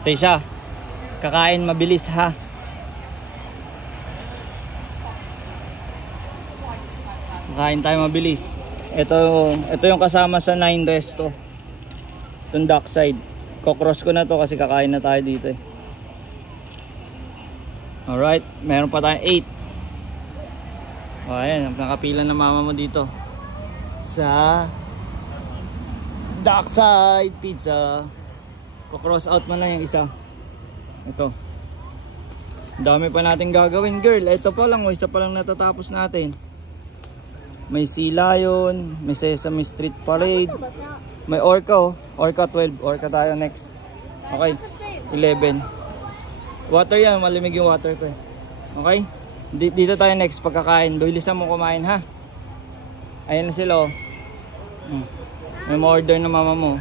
Tisha, kakain mabilis ha. Kakain tayo mabilis. Ito yung kasama sa 9 resto. Itong dockside. Kocross ko na to kasi kakain na tayo dito eh. Alright, meron pa tayong 8. O ayan, nakapila na mama mo dito sa Dockside Pizza. Cross out mo na yung isa. Ito. Dami pa natin gagawin, girl. Ito pa lang, isa pa lang natatapos natin. May Sea Lion, may Sesame Street Parade, may Orca oh. Orca 12, Orca tayo next. Okay, 11. Water yan, malimig yung water ko eh. Okay? Dito tayo next pagkakain. Bilisan mo kumain ha. Ayan na sila oh. May order na mama mo.